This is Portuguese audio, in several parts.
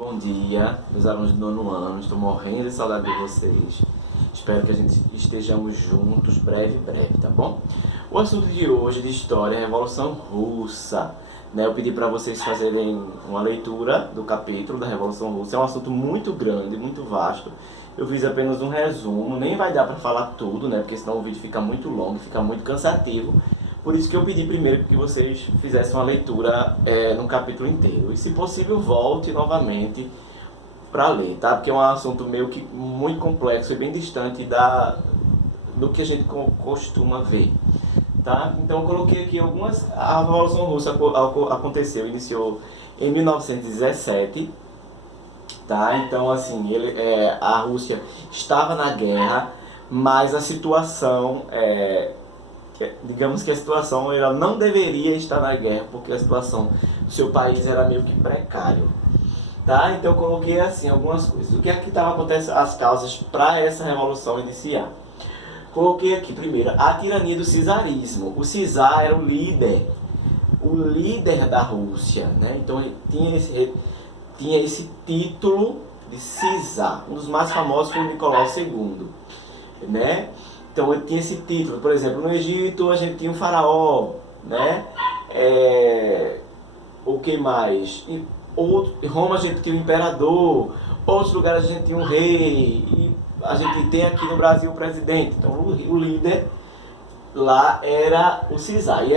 Bom dia, meus alunos do nono ano, estou morrendo de saudade de vocês. Espero que a gente estejamos juntos breve, tá bom? O assunto de hoje de história é a Revolução Russa. Eu pedi para vocês fazerem uma leitura do capítulo da Revolução Russa. É um assunto muito grande, muito vasto. Eu fiz apenas um resumo, nem vai dar para falar tudo, porque senão o vídeo fica muito longo, fica muito cansativo. Por isso que eu pedi primeiro que vocês fizessem uma leitura no capítulo inteiro. E se possível, volte novamente para ler, tá? Porque é um assunto meio que muito complexo e bem distante do que a gente costuma ver, tá? Então eu coloquei aqui algumas... A Revolução Russa iniciou em 1917, tá? Então assim, a Rússia estava na guerra, mas a situação... digamos que a situação ela não deveria estar na guerra, porque a situação do seu país era meio que precário, tá? Então eu coloquei assim algumas coisas. O que é que estava acontecendo, as causas para essa revolução iniciar? Coloquei aqui primeiro a tirania do czarismo. O czar era o líder da Rússia, Então ele tinha esse título de czar. Um dos mais famosos foi o Nicolau II, Então ele tinha esse título. Por exemplo, no Egito a gente tinha um faraó, O que mais? Em Roma a gente tinha um imperador, outros lugares a gente tinha um rei, e a gente tem aqui no Brasil o presidente. Então o líder lá era o czar. E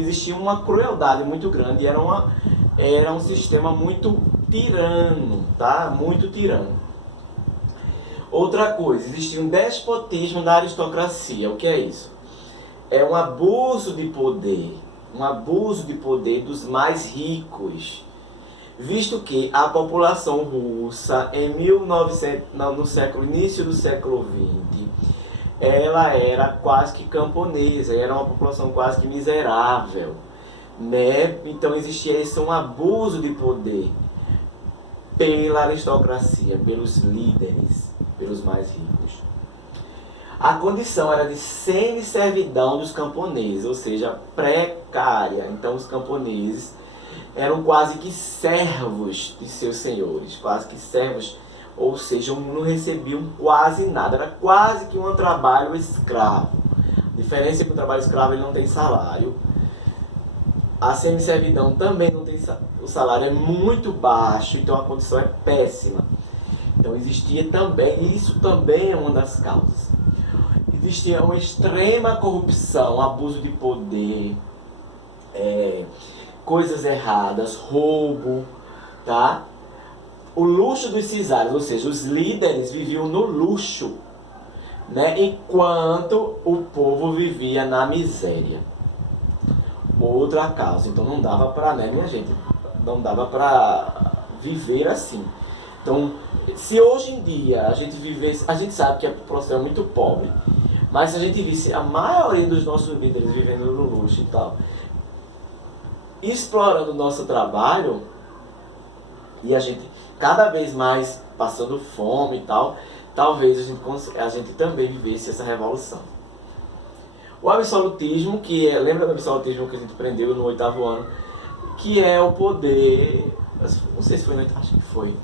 existia uma crueldade muito grande, era um sistema muito tirano, tá? Muito tirano. Outra coisa, existia um despotismo da aristocracia. O que é isso? É um abuso de poder dos mais ricos, visto que a população russa no início do século XX, ela era quase que camponesa, era uma população quase que miserável, Então existia um abuso de poder pela aristocracia, pelos líderes, pelos mais ricos. A condição era de semi-servidão dos camponeses, ou seja, precária. Então os camponeses eram quase que servos de seus senhores, quase que servos, ou seja, não recebiam quase nada, era quase que um trabalho escravo. A diferença é que o trabalho escravo ele não tem salário, a semi-servidão também não tem salário, o salário é muito baixo, então a condição é péssima. Então existia também, isso também é uma das causas. Existia uma extrema corrupção, abuso de poder, coisas erradas, roubo, tá? O luxo dos czares, ou seja, os líderes viviam no luxo, enquanto o povo vivia na miséria. Outra causa, então não dava para, minha gente, não dava para viver assim. Então, se hoje em dia a gente vivesse, a gente sabe que a população é muito pobre, mas se a gente visse a maioria dos nossos líderes vivendo no luxo e tal, explorando o nosso trabalho, e a gente cada vez mais passando fome e tal, talvez a gente também vivesse essa revolução. O absolutismo, lembra do absolutismo que a gente aprendeu no 8º ano, que é o poder, não sei se foi no 8º, acho que foi,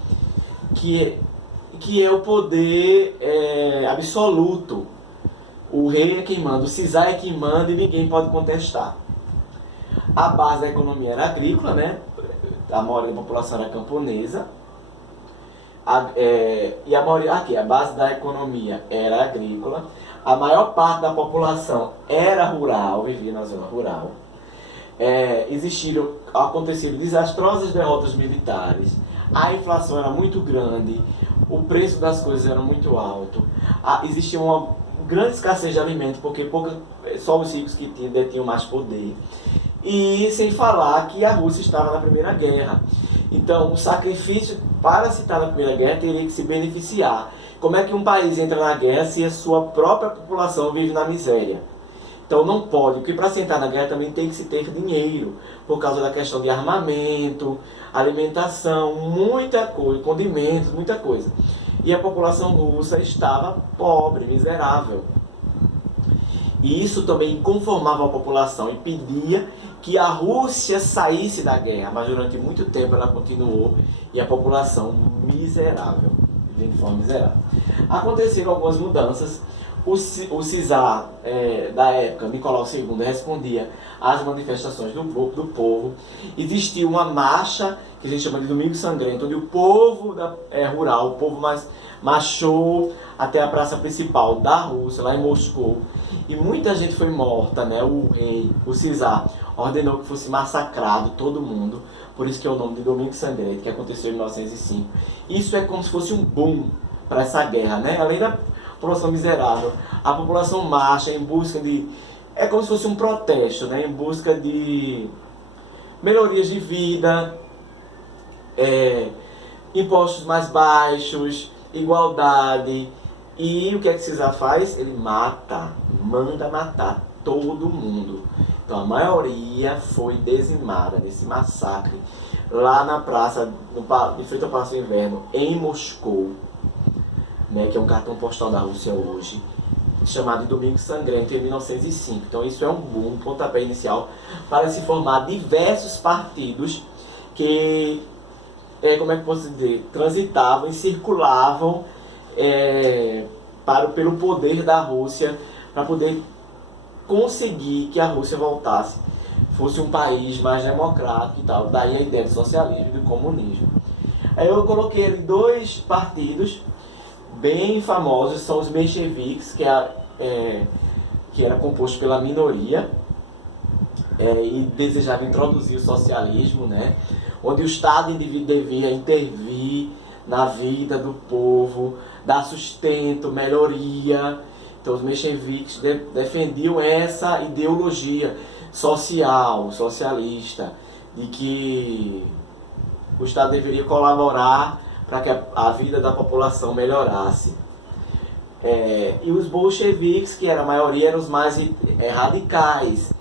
que é o poder absoluto. O rei é quem manda, o czar é quem manda e ninguém pode contestar. A base da economia era agrícola, A maioria da população era camponesa. E a base da economia era agrícola. A maior parte da população era rural, vivia na zona rural. Aconteceram desastrosas derrotas militares. A inflação era muito grande, o preço das coisas era muito alto, existia uma grande escassez de alimentos, porque só os ricos que detinham mais poder. E sem falar que a Rússia estava na Primeira Guerra. Então o sacrifício para se estar na Primeira Guerra teria que se beneficiar. Como é que um país entra na guerra se a sua própria população vive na miséria? Então não pode, porque para se entrar na guerra também tem que se ter dinheiro, por causa da questão de armamento, alimentação, muita coisa, condimentos, muita coisa. E a população russa estava pobre, miserável. E isso também conformava a população e pedia que a Rússia saísse da guerra, mas durante muito tempo ela continuou e a população miserável, de forma miserável. Aconteceram algumas mudanças. O czar da época, Nicolau II, respondia às manifestações do povo. Existiu uma marcha, que a gente chama de Domingo Sangrento, onde o povo rural, o povo mais marchou até a praça principal da Rússia, lá em Moscou. E muita gente foi morta, né? O rei, o czar, ordenou que fosse massacrado todo mundo. Por isso que é o nome de Domingo Sangrento, que aconteceu em 1905. Isso é como se fosse um boom para essa guerra, né? Além da população miserável, a população marcha em busca de... É como se fosse um protesto, né? Em busca de melhorias de vida, impostos mais baixos, igualdade. E o que é que César faz? Ele manda matar todo mundo. Então a maioria foi dizimada nesse massacre lá na praça, em frente ao Palácio do Inverno, em Moscou, né, que é um cartão postal da Rússia hoje, chamado de Domingo Sangrento, em 1905. Então isso é um boom, um pontapé inicial para se formar diversos partidos que, como é que posso dizer, transitavam e circulavam pelo poder da Rússia, para poder conseguir que a Rússia voltasse, fosse um país mais democrático e tal. Daí a ideia do socialismo e do comunismo. Aí eu coloquei ali dois partidos bem famosos, são os mencheviques, que era composto pela minoria, e desejava introduzir o socialismo, né, onde o Estado devia intervir na vida do povo, dar sustento, melhoria. Então os mencheviques defendiam essa ideologia socialista, de que o Estado deveria colaborar para que a vida da população melhorasse. E os bolcheviques, que era a maioria, eram os mais radicais.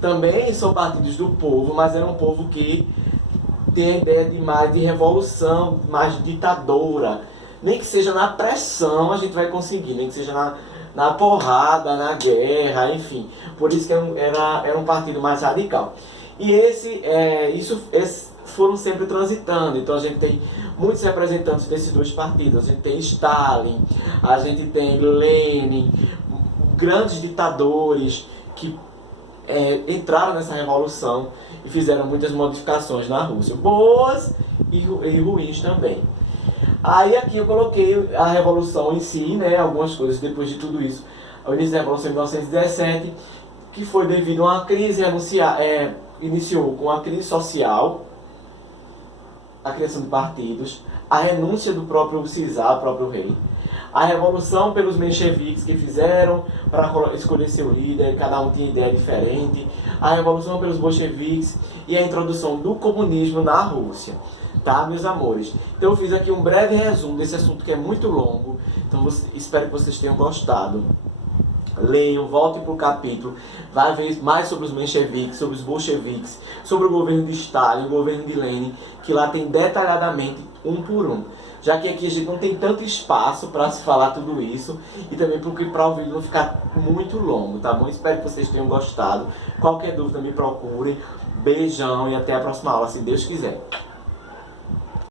Também são partidos do povo, mas era um povo que tem a ideia de mais de revolução, mais ditadora. Nem que seja na pressão a gente vai conseguir, nem que seja na porrada, na guerra, enfim. Por isso que era um partido mais radical. E esses foram sempre transitando. Então a gente tem muitos representantes desses dois partidos. A gente tem Stalin, a gente tem Lenin, grandes ditadores que entraram nessa revolução e fizeram muitas modificações na Rússia, boas e ruins também. Aí aqui eu coloquei a revolução em si, né, algumas coisas depois de tudo isso. O início da revolução em 1917, que foi devido a uma crise iniciou com a crise social, a criação de partidos, a renúncia do próprio czar, próprio rei, a revolução pelos mencheviques que fizeram para escolher seu líder, cada um tinha ideia diferente, a revolução pelos bolcheviques e a introdução do comunismo na Rússia. Tá, meus amores? Então eu fiz aqui um breve resumo desse assunto que é muito longo, então espero que vocês tenham gostado. Leiam, voltem para o capítulo, vai ver mais sobre os mencheviques, sobre os bolcheviques, sobre o governo de Stalin, o governo de Lenin, que lá tem detalhadamente um por um. Já que aqui a gente não tem tanto espaço para se falar tudo isso, e também para o vídeo não ficar muito longo, tá bom? Espero que vocês tenham gostado. Qualquer dúvida me procurem. Beijão e até a próxima aula, se Deus quiser.